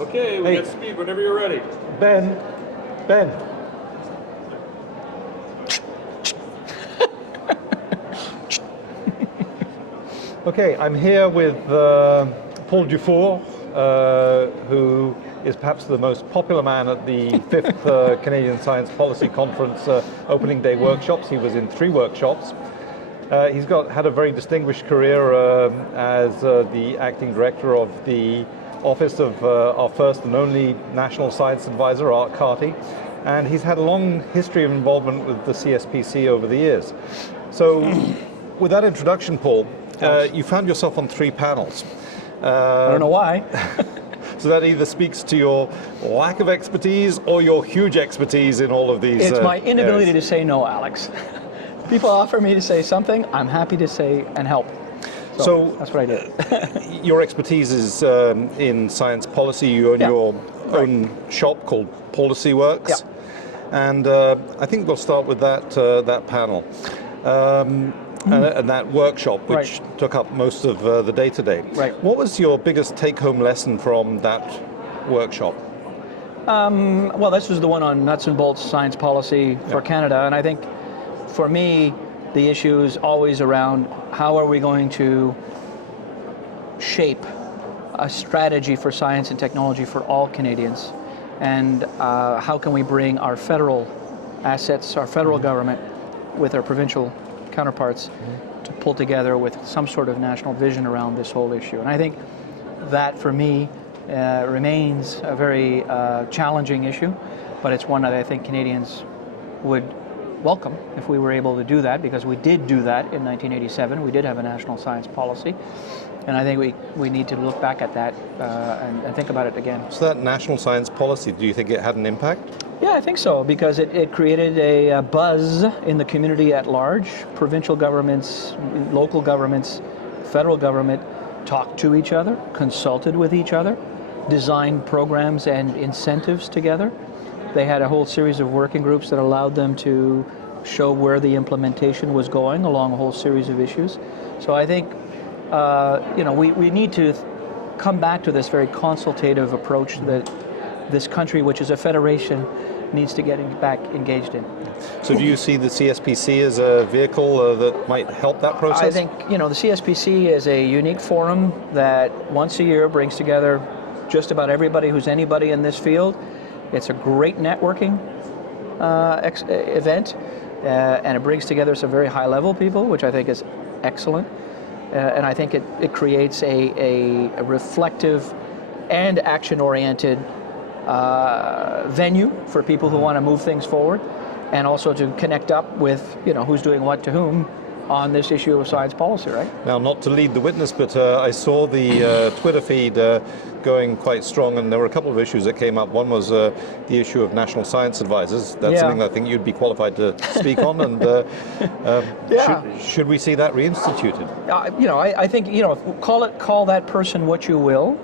Okay, we got speed whenever you're ready. Ben. Okay, I'm here with Paul Dufour, who is perhaps the most popular man at the 5th Canadian Science Policy Conference opening day workshops. He was in 3 workshops. He's had a very distinguished career as the acting director of the office of our first and only National Science Advisor, Art Carty, and he's had a long history of involvement with the CSPC over the years. So, with that introduction, Paul, you found yourself on 3 panels. I don't know why. So that either speaks to your lack of expertise or your huge expertise in all of these. It's my inability to say no, Alex. People offer me to say something, I'm happy to say and help. So that's what I did. Your expertise is in science policy. You own your own shop called Policy Works. And I think we'll start with that panel. And that workshop, which took up most of the day today. What was your biggest take-home lesson from that workshop? Well, this was the one on nuts and bolts science policy for Canada, and I think for me, the issue is always around how are we going to shape a strategy for science and technology for all Canadians, and how can we bring our federal assets, our federal government, with our provincial counterparts to pull together with some sort of national vision around this whole issue. And I think that, for me, remains a very challenging issue, but it's one that I think Canadians would welcome if we were able to do that, because we did do that in 1987. We did have a national science policy, and I think we need to look back at that and think about it again. So that national science policy, do you think it had an impact? Yeah, I think so, because it created a buzz in the community at large. Provincial governments, local governments, federal government talked to each other, consulted with each other, designed programs and incentives together. They had a whole series of working groups that allowed them to show where the implementation was going along a whole series of issues. So I think we need to come back to this very consultative approach that this country, which is a federation, needs to get back engaged in. So do you see the CSPC as a vehicle that might help that process? I think, the CSPC is a unique forum that once a year brings together just about everybody who's anybody in this field. It's a great networking event, and it brings together some very high-level people, which I think is excellent. And I think it creates a reflective and action-oriented venue for people who want to move things forward, and also to connect up with who's doing what to whom on this issue of science policy, right? Now, not to lead the witness, but I saw the Twitter feed going quite strong, and there were a couple of issues that came up. One was the issue of national science advisors. That's something I think you'd be qualified to speak on, and should we see that reinstituted? I think, call that person what you will,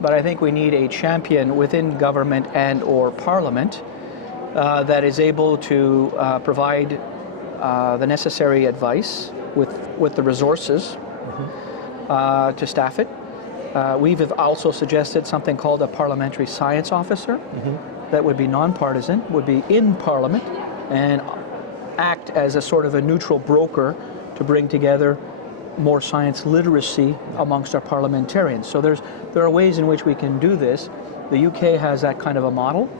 but I think we need a champion within government and or parliament that is able to provide the necessary advice with the resources to staff it. We've also suggested something called a parliamentary science officer that would be nonpartisan, would be in Parliament, and act as a sort of a neutral broker to bring together more science literacy amongst our parliamentarians. So there are ways in which we can do this. The UK has that kind of a model.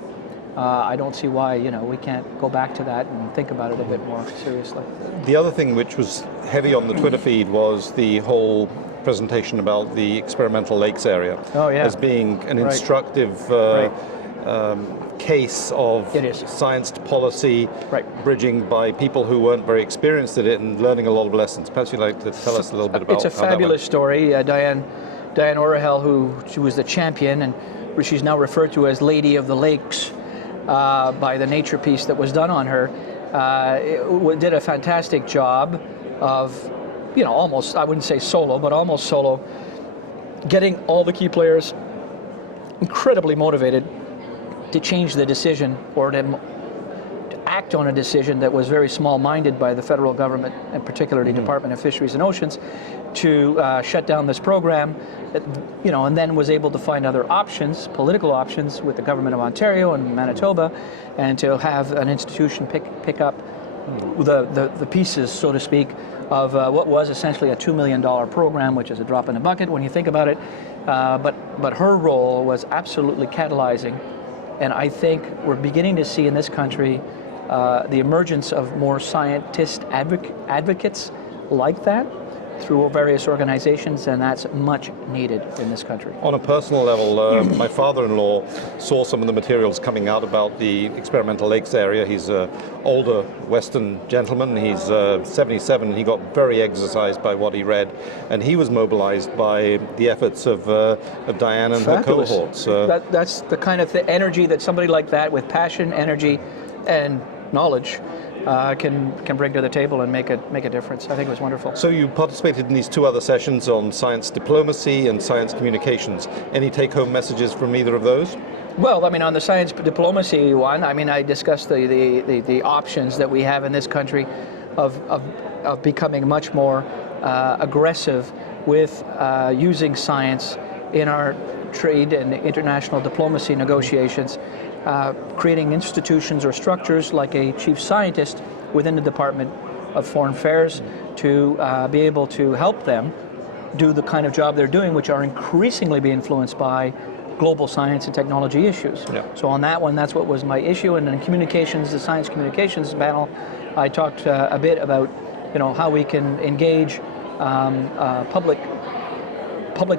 I don't see why we can't go back to that and think about it a bit more seriously. The other thing which was heavy on the Twitter feed was the whole presentation about the experimental lakes area as being an instructive case of science to policy, bridging by people who weren't very experienced at it and learning a lot of lessons. Perhaps you'd like to tell us a little bit about It's a fabulous story. Diane Orahel, she was the champion, and she's now referred to as Lady of the Lakes by the nature piece that was done on her, did a fantastic job of, almost, I wouldn't say solo, but almost solo, getting all the key players incredibly motivated to change the decision or to act on a decision that was very small-minded by the federal government, and particularly Department of Fisheries and Oceans, to shut down this program, and then was able to find other options, political options, with the government of Ontario and Manitoba, and to have an institution pick up the pieces, so to speak, of what was essentially a $2 million program, which is a drop in the bucket when you think about it. But her role was absolutely catalyzing, and I think we're beginning to see in this country the emergence of more scientist advocates like that through various organizations, and that's much needed in this country. On a personal level, my father-in-law saw some of the materials coming out about the experimental lakes area. He's an older Western gentleman. He's 77. He got very exercised by what he read, and he was mobilized by the efforts of Diane and Fabulous. her cohorts. That's the kind of energy that somebody like that, with passion, energy, and knowledge, can bring to the table and make a difference. I think it was wonderful. So you participated in these two other sessions on science diplomacy and science communications. Any take-home messages from either of those? Well, I mean, on the science diplomacy one, I mean, I discussed the options that we have in this country of becoming much more aggressive with using science in our trade and international diplomacy negotiations, creating institutions or structures like a chief scientist within the Department of Foreign Affairs to be able to help them do the kind of job they're doing, which are increasingly be influenced by global science and technology issues. Yeah. So on that one, that's what was my issue. And in communications, the science communications panel, I talked a bit about how we can engage public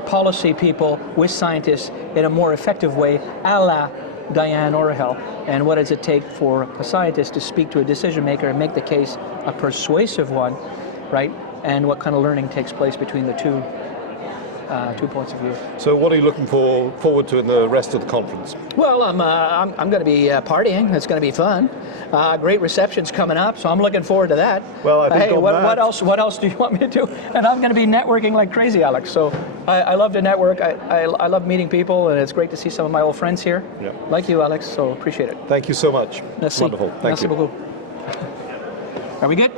policy people with scientists in a more effective way, a la Diane Orahel, and what does it take for a scientist to speak to a decision maker and make the case a persuasive one, right? And what kind of learning takes place between the two points of view. So what are you looking forward to in the rest of the conference? Well, I'm going to be partying. It's going to be fun. Great receptions coming up, so I'm looking forward to that. Well, I think hey, what else do you want me to do? And I'm going to be networking like crazy, Alex. So I love to network. I love meeting people, and it's great to see some of my old friends here. Yeah. Like you, Alex. So appreciate it. Thank you so much. Merci. Wonderful. Thank Merci you. beaucoup. Are we good?